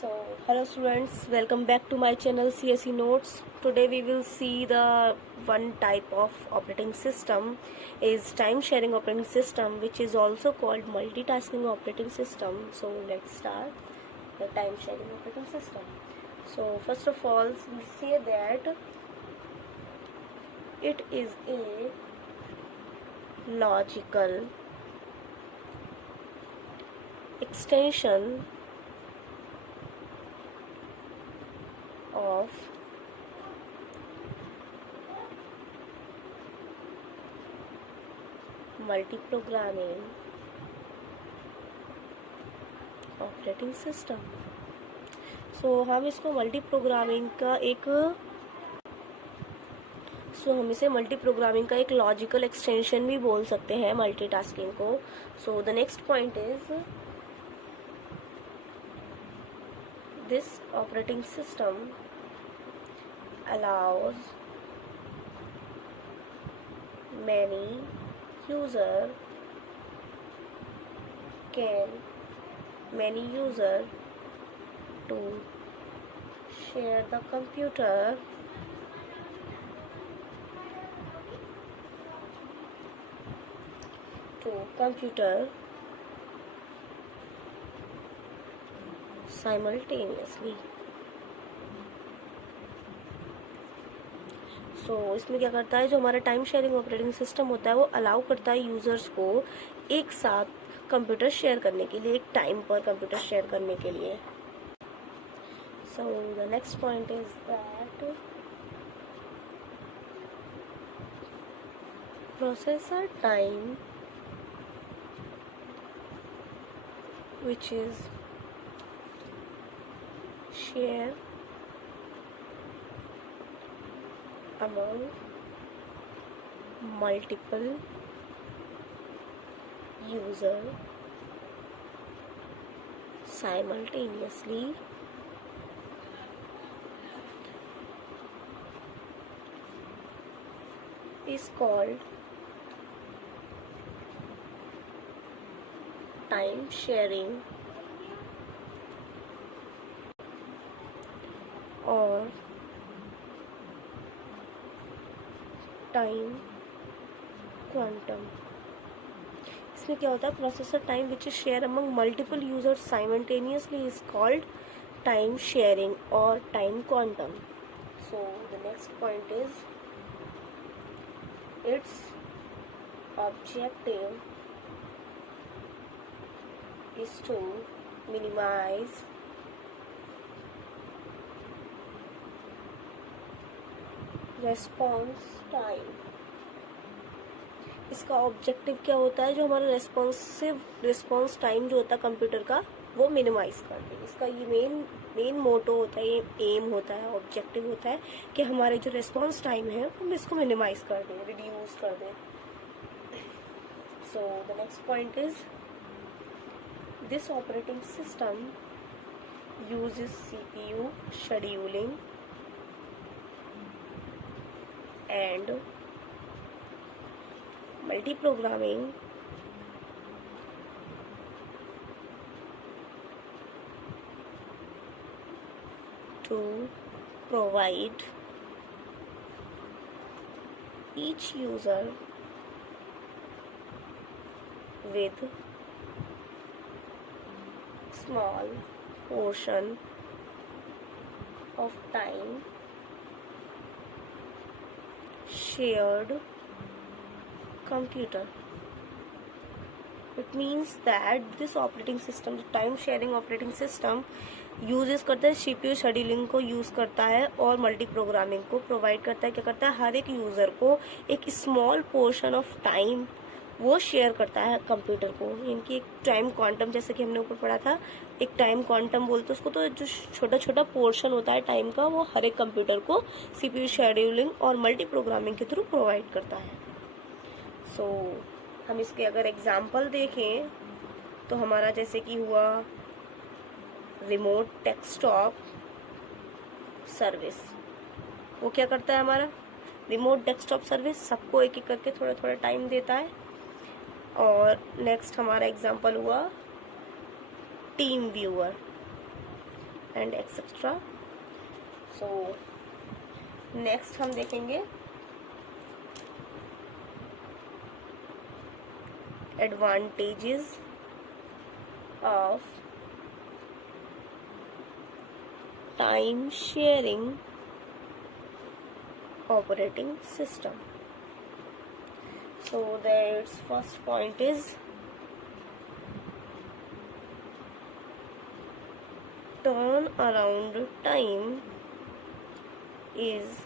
So, hello students, welcome back to my channel CSE Notes. Today we will see the one type of operating system is time sharing operating system, which is also called multitasking operating system. So let's start the time sharing operating system. So first of all, we say that it is a logical extension of multi-programming operating system. So हम इसे multi programming का एक logical extension भी बोल सकते हैं मल्टीटास्किंग को. सो the next point is this operating system allows many user to share the computer simultaneously. सो इसमें क्या करता है, जो हमारा टाइम शेयरिंग ऑपरेटिंग सिस्टम होता है वो अलाउ करता है यूजर्स को एक साथ कंप्यूटर शेयर करने के लिए, एक टाइम पर कंप्यूटर शेयर करने के लिए. सो the next point is that processor time which is shared among multiple user simultaneously is called time sharing और टाइम क्वांटम. इसमें क्या होता है, processor time which is share among multiple users simultaneously is called time sharing और time quantum. So the next point is its objective is to minimize response time. इसका objective क्या होता है, जो हमारा रिस्पॉन्स टाइम जो होता है कंप्यूटर का वो मिनिमाइज कर दे. इसका ये मेन मोटो होता है, ये एम होता है, ऑब्जेक्टिव होता है कि हमारे जो रिस्पॉन्स टाइम है हम इसको मिनिमाइज कर दें, रिड्यूस कर दें. सो the next point is this operating system uses CPU scheduling and multiprogramming to provide each user with small portion of time shared computer. It means that this operating system, time sharing operating system uses करता है, CPU scheduling को यूज़ करता है और multi programming को प्रोवाइड करता है. क्या करता है, हर एक यूज़र को एक स्मॉल पोर्शन ऑफ टाइम वो शेयर करता है कंप्यूटर को. इनकी एक टाइम क्वांटम, जैसे कि हमने ऊपर पढ़ा था, एक टाइम क्वांटम बोलते हैं उसको. तो जो छोटा छोटा पोर्शन होता है टाइम का वो हर एक कंप्यूटर को CPU शेड्यूलिंग और मल्टी प्रोग्रामिंग के थ्रू प्रोवाइड करता है. सो हम इसके अगर एग्जाम्पल देखें तो हमारा जैसे कि हुआ रिमोट डेस्कटॉप सर्विस. वो क्या करता है, हमारा रिमोट डेस्कटॉप सर्विस सबको एक एक करके थोड़ा थोड़ा टाइम देता है. और नेक्स्ट हमारा एग्जांपल हुआ team viewer. And etcetera. So next हम देखेंगे advantages of time sharing operating system. So their first point is turnaround time is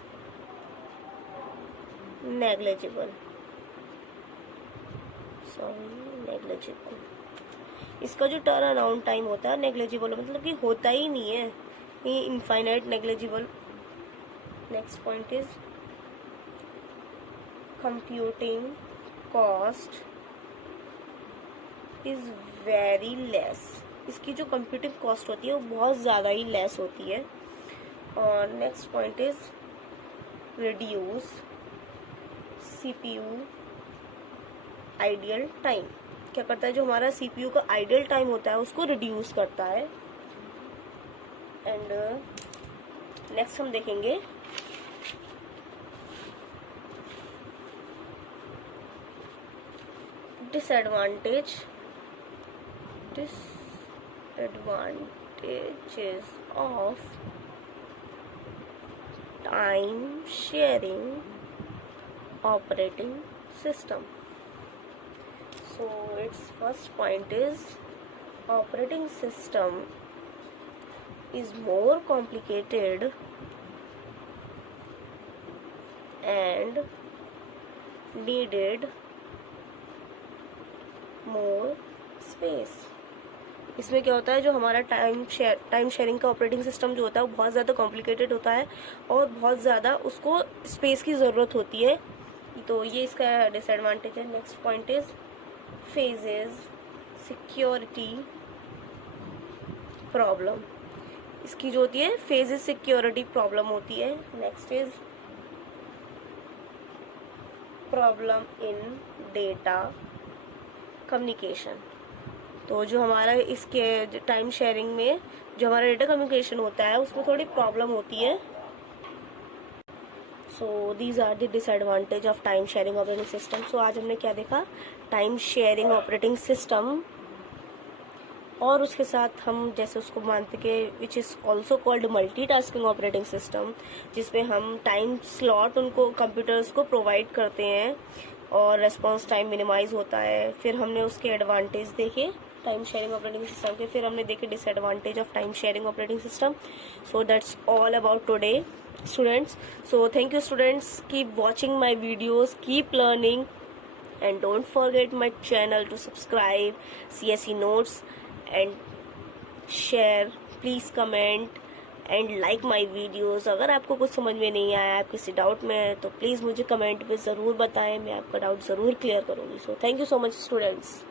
negligible. इसका जो टर्न अराउंड टाइम होता है नेग्लिजिबल, मतलब कि होता ही नहीं है, ये infinite negligible. Next point is computing cost is very less. इसकी जो कंप्यूटिंग कॉस्ट होती है वो बहुत ज़्यादा ही लेस होती है। और next point is reduce CPU ideal time. क्या करता है, जो हमारा सीपीयू का आइडियल टाइम होता है उसको रिड्यूस करता है। एंड नेक्स्ट हम देखेंगे disadvantages of time sharing operating system. So its first point is operating system is more complicated and needed more space. इसमें क्या होता है, जो हमारा टाइम शेयरिंग का ऑपरेटिंग सिस्टम जो होता है वो बहुत ज़्यादा कॉम्प्लिकेटेड होता है और बहुत ज़्यादा उसको स्पेस की ज़रूरत होती है। तो ये इसका डिसएडवांटेज है। Next point is phases security problem. इसकी जो होती है फेजेस सिक्योरिटी प्रॉब्लम होती है। Next is problem in data communication. तो जो हमारा इसके टाइम शेयरिंग में जो हमारा डेटा कम्युनिकेशन होता है उसमें थोड़ी प्रॉब्लम होती है। So these are the disadvantage of time sharing operating system. So आज हमने क्या देखा, टाइम शेयरिंग ऑपरेटिंग सिस्टम, और उसके साथ हम जैसे उसको मानते के which is also called multitasking operating system, जिसमें हम टाइम स्लॉट उनको कंप्यूटर्स को प्रोवाइड करते हैं और रेस्पॉन्स टाइम मिनिमाइज होता है। फिर हमने उसके एडवांटेज देखे टाइम शेयरिंग ऑपरेटिंग सिस्टम के, फिर हमने देखे disadvantage of time sharing operating system. So that's all about today students. So thank you students, keep watching my videos, keep learning and don't forget my channel to subscribe CSE notes and share, please comment and like my videos। अगर आपको कुछ समझ में नहीं आया, आप किसी डाउट में है तो प्लीज़ मुझे कमेंट पे ज़रूर बताएं, मैं आपका डाउट ज़रूर क्लियर करूँगी। So thank you so much students.